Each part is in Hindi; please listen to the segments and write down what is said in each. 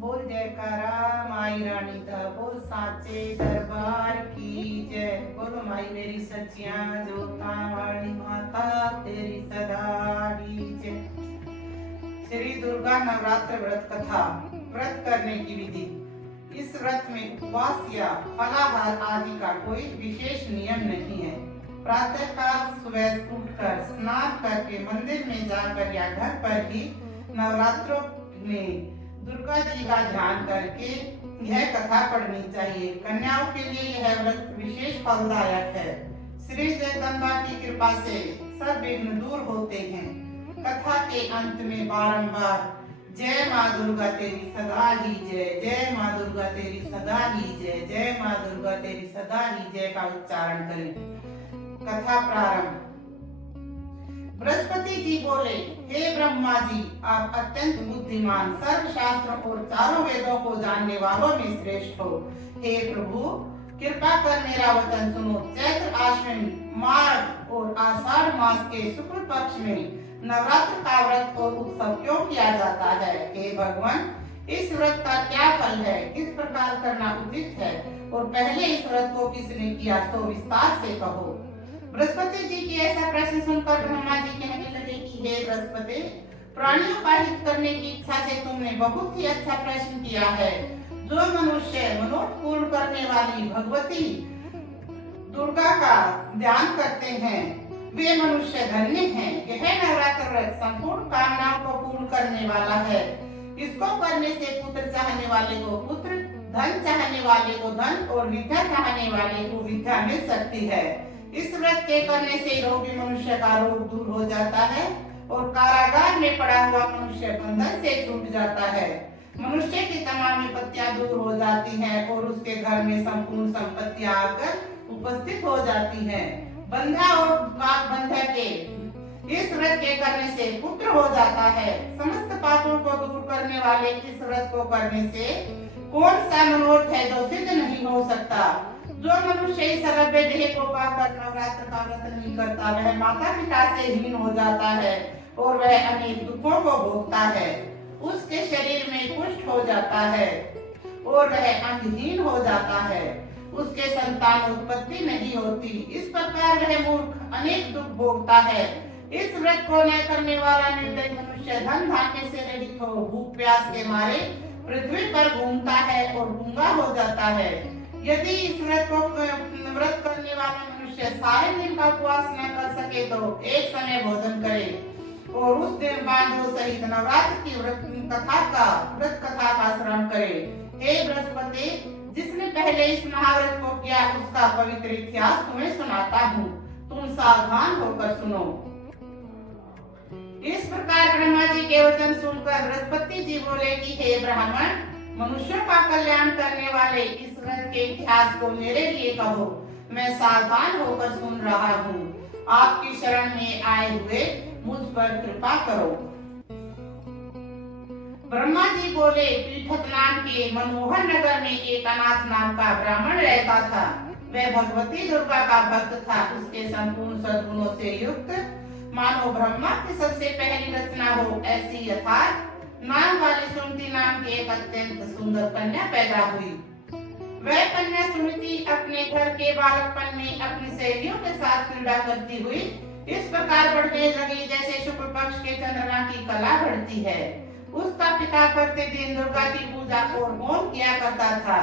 बोल जयकारा माई रानी का, बोल साचे दरबार की जय। बोलो माई मेरी सच्चियां जोता वाली माता तेरी सदा ही जय। श्री दुर्गा नवरात्र व्रत कथा। व्रत करने की विधि। इस व्रत में उपवास या फलाहार आदि का कोई विशेष नियम नहीं है। प्रातः काल सुबह उठकर स्नान करके मंदिर में जाकर या घर पर ही नवरात्रों में दुर्गा जी का ध्यान करके यह कथा पढ़नी चाहिए। कन्याओं के लिए यह व्रत विशेष फलदायक है। श्री जगदम्बा की कृपा से सब विघ्न दूर होते हैं। कथा के अंत में बारंबार जय माँ दुर्गा तेरी सदा ही जय, जय माँ दुर्गा तेरी सदा ही जय, जय माँ दुर्गा तेरी सदा ही जय का उच्चारण करें। कथा प्रारंभ। बृहस्पति जी बोले, हे ब्रह्मा जी, आप अत्यंत बुद्धिमान, सर्वशास्त्रों और चारों वेदों को जानने वालों में श्रेष्ठ हो। हे प्रभु, कृपा कर मेरा वचन सुनो। चैत्र आश्विन माघ और आषाढ़ मास के शुक्ल पक्ष में नवरात्र का व्रत और उत्सव क्यों किया जाता है? हे भगवान, इस व्रत का क्या फल है? किस प्रकार करना उचित है? और पहले इस व्रत को किसने किया, तो विस्तार से कहो। बृहस्पति जी की ऐसा प्रश्न सुनकर ब्रह्मा जी कहने लगे कि हे बृहस्पति, प्राणियों का हित करने की इच्छा से तुमने बहुत ही अच्छा प्रश्न किया है। जो मनुष्य मनोरथ पूर्ण करने वाली भगवती दुर्गा का ध्यान करते हैं वे मनुष्य धन्य हैं। यह नवरात्र व्रत संपूर्ण कामनाओं को पूर्ण करने वाला है। इसको करने से पुत्र चाहने वाले को पुत्र, धन चाहने वाले को धन और विद्या चाहने वाले को विद्या मिल सकती है। इस व्रत के करने से रोगी मनुष्य का रोग दूर हो जाता है और कारागार में पड़ा हुआ मनुष्य बंधन से छूट जाता है। मनुष्य की तमाम विपत्तियां दूर हो जाती हैं और उसके घर में संपूर्ण संपत्तियां आकर उपस्थित हो जाती हैं। बंधा और बंधा के इस व्रत के करने से पुत्र हो जाता है। समस्त पापों को दूर करने वाले इस व्रत को करने से कौन सा मनोरथ है जो सिद्ध नहीं हो सकता? जो मनुष्य इस अरब्य देह को पाकर नवरात्र का व्रत नहीं करता, वह माता पिता से हीन हो जाता है और वह अनेक दुखों को भोगता है। उसके शरीर में कुष्ठ हो जाता है और वह अंगहीन हो जाता है। उसके संतान उत्पत्ति नहीं होती। इस प्रकार वह मूर्ख अनेक दुख भोगता है। इस व्रत को न करने वाला निर्दयी मनुष्य धन धान्य से रहित हो भूख प्यास के मारे पृथ्वी पर घूमता है और गूंगा हो जाता है। यदि इस व्रत करने वाला मनुष्य सारे दिन का उपवास न कर सके तो एक समय भोजन करे और उस दिन बांधो सहित नवरात्र की व्रत कथा का श्रवण करे। हे बृहस्पति, जिसने पहले इस महाव्रत को किया उसका पवित्र इतिहास तुम्हें सुनाता हूँ। तुम सावधान होकर सुनो। इस प्रकार ब्रह्मा जी के वचन सुनकर बृहस्पति जी बोले कि हे ब्राह्मण, मनुष्यों का कल्याण करने वाले इस व्रत के इतिहास को मेरे लिए कहो। मैं सावधान होकर सुन रहा हूँ। आपकी शरण में आए हुए मुझ पर कृपा करो। ब्रह्मा जी बोले, पीठत नाम के मनोहर नगर में एक अनाथ नाम का ब्राह्मण रहता था। वह भगवती दुर्गा का भक्त था। उसके संपूर्ण सद्गुणों से युक्त मानो ब्रह्मा की सबसे पहली रचना हो ऐसी यथार्थ नाम वाली सुमति नाम की एक अत्यंत सुंदर कन्या पैदा हुई। वह कन्या सुमति अपने घर के बालकपन में अपनी सहेलियों के साथ क्रीड़ा करती हुई इस प्रकार बढ़ने लगी जैसे शुक्ल पक्ष के चंद्रमा की कला बढ़ती है। उसका पिता प्रतिदिन दुर्गा की पूजा और होम किया करता था।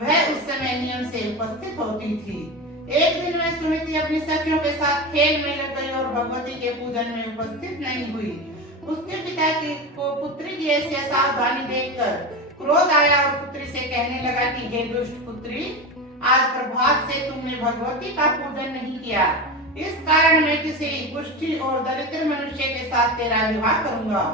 वह उस समय नियम से उपस्थित होती थी। एक दिन वह सुमति अपनी सखियों के साथ खेल में लग गई और भगवती के पूजन में उपस्थित नहीं हुई। उसके पिता को पुत्री की ऐसी असावधानी देखकर क्रोध आया और पुत्री से कहने लगा कि हे दुष्ट पुत्री, आज प्रभात से तुमने भगवती का पूजन नहीं किया। इस कारण मैं किसी कुष्ठी और दरिद्र मनुष्य के साथ तेरा विवाह करूंगा।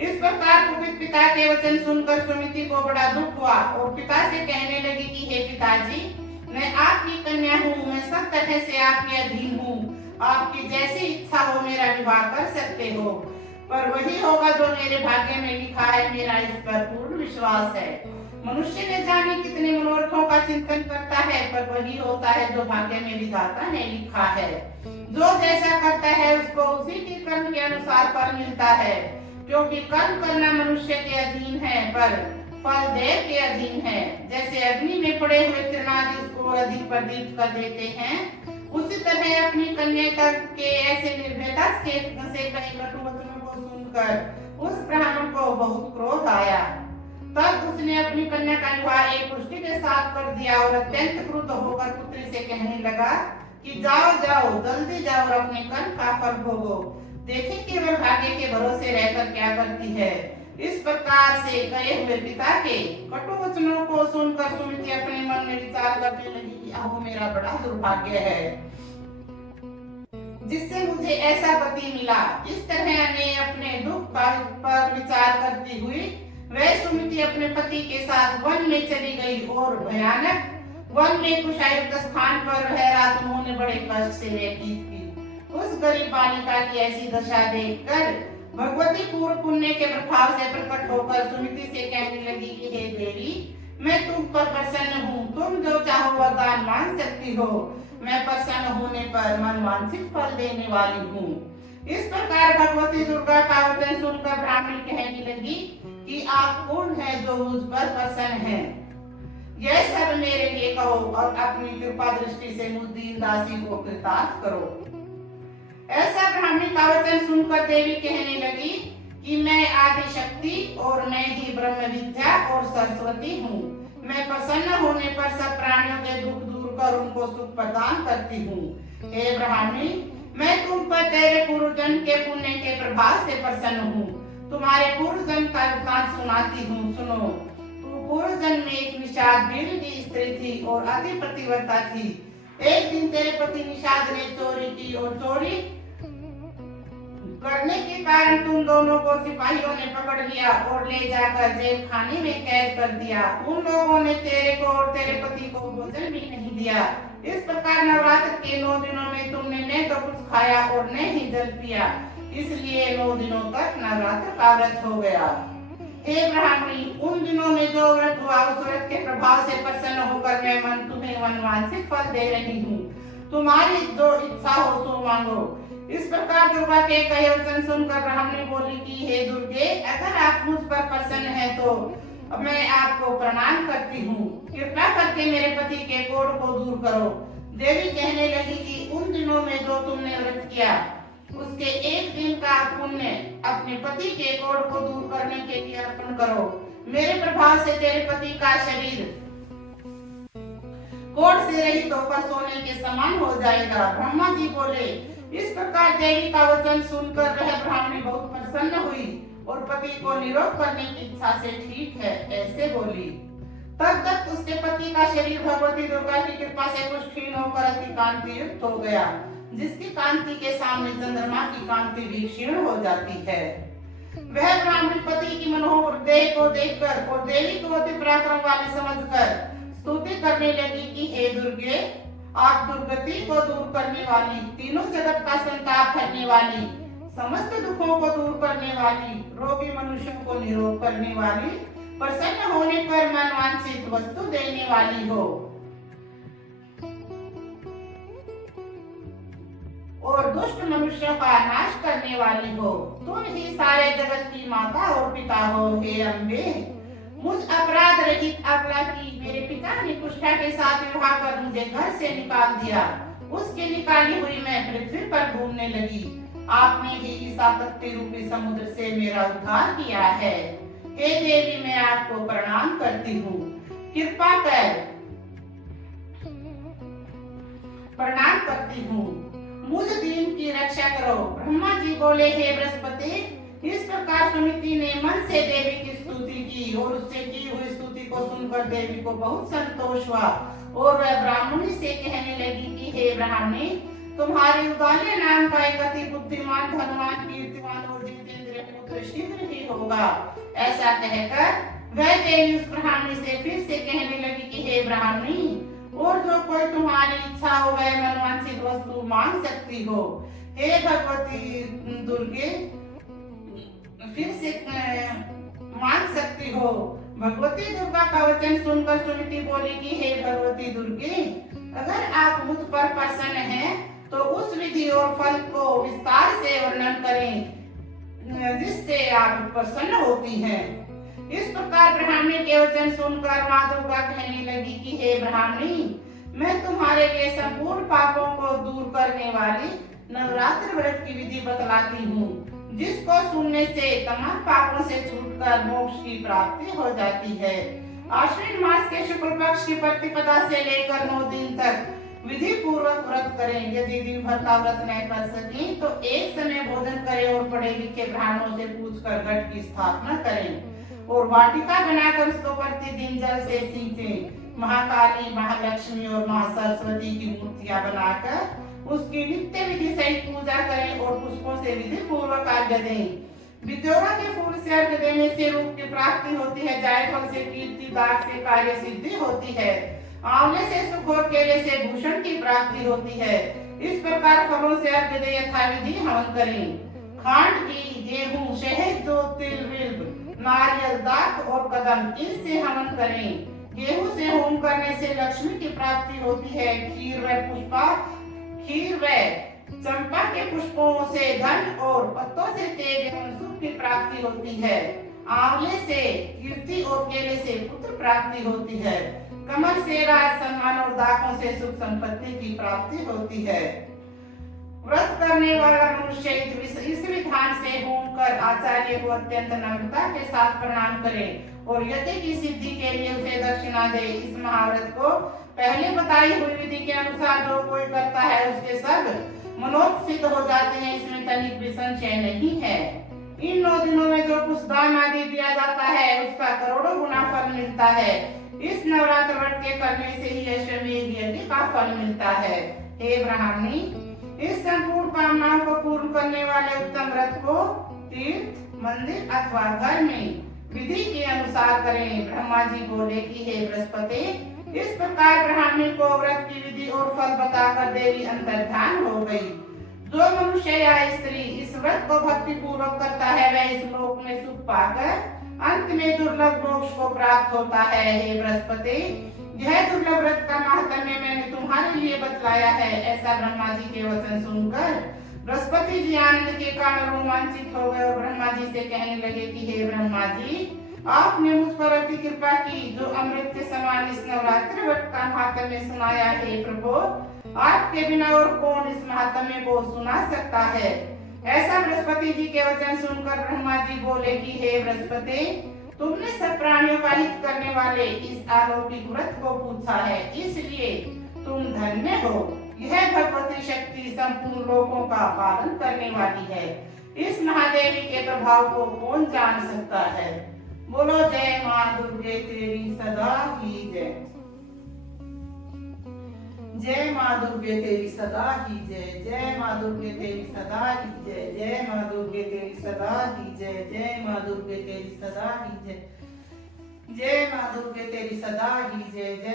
इस प्रकार कुपित पिता के वचन सुनकर सुमति को बड़ा दुख हुआ और पिता से कहने लगी कि हे पिताजी, मैं आपकी कन्या हूँ, मैं सब तरह से आपके अधीन हूँ। आपकी जैसी इच्छा हो मेरा विवाह कर सकते हो, पर वही होगा जो मेरे भाग्य में लिखा है। मेरा इस पर पूर्ण विश्वास है। मनुष्य ने जाने कितने मनोरथों का चिंतन करता है, पर वही होता है जो भाग्य में विधाता ने लिखा है। जो जैसा करता है उसको उसी के कर्म के अनुसार फल मिलता है, क्योंकि कर्म करना मनुष्य के अधीन है, पर फल देव के अधीन है। जैसे अग्नि में पड़े हुए तृणादि उसको अधिक प्रदीप्त कर देते हैं, उसी तरह अपनी कन्या के ऐसे निर्भयता से कहे कटु वचनों को सुनकर उस ब्राह्मण को बहुत क्रोध आया। तब उसने अपनी कन्या का विवाह एक पुष्टि के साथ कर दिया और अत्यंत क्रुद्ध होकर पुत्री से कहने लगा कि जाओ जाओ जल्दी जाओ और अपने कर्म का फल भोगो, देखें केवल भाग्य के भरोसे रहकर क्या करती है। इस प्रकार से कहे हुए पिता के कटु वचनों को सुनकर सुमिति अपने मन में विचार करने लगी कि अब मेरा बड़ा दुर्भाग्य है जिससे मुझे ऐसा पति मिला। इस तरह ने अपने दुख पर विचार करती हुई वह सुमिति अपने पति के साथ वन में चली गई और भयानक वन में कुशायुक्त स्थान पर वह रात उन्होंने बड़े कष्ट से व्यतीत की। उस गरीब बालिका की ऐसी दशा देखकर भगवती पूर्व पुण्य के प्रभाव से प्रकट होकर सुमिति से कहने लगी कि हे देवी, मैं तुम पर प्रसन्न हूँ, तुम जो चाहो वरदान मांग सकती हो, मैं प्रसन्न होने पर मन वांछित फल देने वाली हूँ। इस प्रकार भगवती दुर्गा का वचन सुनकर ब्राह्मणी कहने लगी कि आप कौन है जो मुझ पर प्रसन्न है, यह सब मेरे लिए कहो और अपनी कृपा दृष्टि से मुझ दीन दासी को कृतार्थ करो। ऐसा ब्राह्मणी का वचन सुनकर देवी कहने लगी कि मैं आदि शक्ति और मैं ही ब्रह्म विद्या और सरस्वती हूँ। मैं प्रसन्न होने पर सब प्राणियों के दुख दूर कर उनको सुख प्रदान करती हूँ। हे ब्राह्मणी, मैं तुम पर तेरे पूर्व जन्म के पुण्य के प्रभाव से प्रसन्न हूँ। तुम्हारे पूर्व जन्म का वृत्तांत सुनाती हूँ, सुनो। तू पूर्व जन्म में एक निषाद वीर की स्त्री थी और अति पतिव्रता थी। एक दिन तेरे पति निषाद ने चोरी की और चोरी करने के कारण तुम दोनों को सिपाहियों ने पकड़ लिया और ले जाकर जेल खाने में कैद कर दिया। उन लोगों ने तेरे को और तेरे पति को भोजन भी नहीं दिया। इस प्रकार नवरात्र के 9 दिनों में तुमने न तो कुछ खाया और न ही जल पिया, इसलिए 9 दिनों तक नवरात्र का व्रत हो गया। हे ब्राह्मणी, उन दिनों में जो व्रत हुआ उस व्रत के प्रभाव से प्रसन्न होकर मैं तुम्हें मनवांछित फल दे रही हूँ। तुम्हारी जो इच्छा हो सो मांगो। इस प्रकार दुर्गा के कहे वचन सुनकर ब्राह्मणी बोली कि हे दुर्गे, अगर आप मुझ पर प्रसन्न हैं तो मैं आपको प्रणाम करती हूँ। कृपा करके मेरे पति के कोढ़ को दूर करो। देवी कहने लगी कि उन दिनों में जो तुमने व्रत किया उसके एक दिन का पुण्य अपने पति के कोढ़ को दूर करने के लिए अर्पण करो। मेरे प्रभाव से तेरे पति का शरीर कोढ़ से रहित होकर सोने के समान हो जाएगा। ब्रह्मा जी बोले। इस प्रकार देवी का वचन सुनकर वह ब्राह्मणी बहुत प्रसन्न हुई और पति को निरोग करने की इच्छा से ठीक है ऐसे बोली। तब तक उसके पति का शरीर भगवती दुर्गा की कृपा से पुष्टहीन होकर अति कांति युक्त हो गया, जिसकी कांति के सामने चंद्रमा की कांति भी क्षीण हो जाती है। वह ब्राह्मणी पति की मनोहर देह को देखकर और देवी को अति पराक्रम वाली समझकर स्तुति करने लगी कि हे दुर्गे, आप दुर्गति को दूर करने वाली, तीनों जगत का संताप हरने वाली, समस्त दुखों को दूर करने वाली, रोगी मनुष्यों को निरोग करने वाली, प्रसन्न होने पर मनवांछित वस्तु देने वाली हो और दुष्ट मनुष्यों का नाश करने वाली हो। तुम ही सारे जगत की माता और पिता हो। हे अम्बे, मुझ अपराध रहित अबला की मेरे पिता ने कुष्ठा के साथ विवाह कर मुझे घर से निकाल दिया। उसके निकाली हुई मैं पृथ्वी पर घूमने लगी। आपने ही इस आपत्ति रूपी समुद्र से मेरा उद्धार किया है। हे देवी, मैं आपको प्रणाम करती हूँ। कृपा कर प्रणाम करती हूँ, मुझ दीन की रक्षा करो। ब्रह्मा जी बोले, हे बृहस्पति, इस प्रकार सुमिति ने मन से देवी की स्तुति की और उससे की हुई स्तुति को सुनकर देवी को बहुत संतोष हुआ और वह ब्राह्मणी से कहने लगी कि हे ब्राह्मणी, तुम्हारे उदाले नाम का एक अति बुद्धिमान, धनवान, कीर्तिमान और जितेंद्रिय पुत्र शीघ्र ही होगा। ऐसा कहकर वह देवी उस ब्राह्मणी से फिर से कहने लगी कि हे ब्राह्मणी, और जो कोई तुम्हारी इच्छा हो वह मनवांछित वस्तु मांग सकती हो। हे भगवती दुर्गे, फिर से मांग सकती हो। भगवती दुर्गा का वचन सुनकर सुमिति बोली कि हे भगवती दुर्गे, अगर आप मुझ पर प्रसन्न हैं तो उस विधि और फल को विस्तार से वर्णन करें जिससे आप प्रसन्न होती हैं। इस प्रकार ब्राह्मणी के वचन सुनकर माँ दुर्गा कहने लगी कि हे ब्राह्मणी, मैं तुम्हारे लिए संपूर्ण पापों को दूर करने वाली नवरात्र व्रत की विधि बतलाती हूँ, जिसको सुनने से तमाम पापों से छूटकर मोक्ष की प्राप्ति हो जाती है। आश्विन मास के शुक्ल पक्ष की प्रतिपदा से लेकर 9 दिन तक विधि पूर्वक व्रत करें। यदि दिन भर का व्रत नहीं कर सके तो एक समय भोजन करें और पढ़े लिखे ब्राह्मणों से पूछकर घट की स्थापना करें और वाटिका बनाकर उसको प्रतिदिन जल से सींचें। महाकाली, महालक्ष्मी और महासरस्वती की मूर्तियां बनाकर उसकी नित्य विधि सहित पूजा करें और पुष्पों से विधि पूर्वक अर्घ्य दें। विद्योरा के फूल से अर्घ्य देने से रूप की प्राप्ति होती है, जायफल से कीर्ति, दाग से कार्य सिद्धि होती है, आंवले से सुख और केले से भूषण की प्राप्ति होती है। इस प्रकार फलों से अर्घ्य दे यथाविधि हवन करें। खांड की, गेहूं, शहद, दूध, तिल, बिल्व, नारियल, दाख और कदम, इनसे हवन करें। गेहूं से होम करने से लक्ष्मी की प्राप्ति होती है। खीर व चंपा के पुष्पों से धन और पत्तों से तेज एवं सुख की प्राप्ति होती है। आंवले से कीर्ति और केले से पुत्र प्राप्ति होती है। कमल से राज सम्मान और दाखों से सुख संपत्ति की प्राप्ति होती है। व्रत करने वाला मनुष्य इस विधान से होम कर आचार्य को अत्यंत नम्रता के साथ प्रणाम करे और यज्ञ की सिद्धि के लिए उसे दक्षिणा दे। इस महाव्रत को पहले बताई हुई विधि के अनुसार जो कोई करता है उसके सब मनोरथ सिद्ध हो जाते हैं, इसमें तनिक भी संशय नहीं है। इन 9 दिनों में जो कुछ दान आदि दिया जाता है उसका करोड़ों गुना फल मिलता है। इस नवरात्र व्रत के करने से ही अश्वमेध यज्ञ का फल मिलता है। हे ब्राह्मणी, इस संपूर्ण कामनाओं को पूर्ण करने वाले उत्तम व्रत को तीर्थ, मंदिर अथवा घर में विधि के अनुसार करें। ब्रह्मा जी बोले कि हे बृहस्पति, इस प्रकार ब्राह्मणी को व्रत की विधि और फल बताकर देवी अंतर्ध्यान हो गई। जो मनुष्य या स्त्री इस व्रत को भक्ति पूर्वक करता है वह इस लोक में सुख पाकर अंत में दुर्लभ मोक्ष को प्राप्त होता है। हे बृहस्पति, यह दुर्लभ व्रत का महात्म्य मैंने तुम्हारे लिए बतलाया है। ऐसा ब्रह्मा जी के वचन सुनकर बृहस्पति जी आनंद के कारण रोमांचित हो गए और ब्रह्मा जी से कहने लगे कि हे ब्रह्मा जी, आपने मुझ पर अति कृपा की जो अमृत के समान इस नवरात्र व्रत का महात्म्य सुनाया। हे प्रभु, आपके बिना और कौन इस महात्म्य को सुना सकता है। ऐसा बृहस्पति जी के वचन सुनकर ब्रह्मा जी बोले कि हे बृहस्पति, तुमने सब प्राणियों का हित करने वाले इस अलौकिक व्रत को पूछा है, इसलिए तुम धन्य हो। यह भगवती शक्ति संपूर्ण लोगों का पालन करने वाली है। इस महादेवी के प्रभाव को कौन जान सकता है। बोलो जय माँ दुर्गे तेरी सदा की जय। जय माँ दुर्गे तेरी सदा की जय। जय माँ दुर्गे तेरी सदा की जय। जय माँ दुर्गे तेरी सदा की जय। जय माँ दुर्गे तेरी सदा की जय। जय माँ दुर्गे तेरी सदा की जय। जय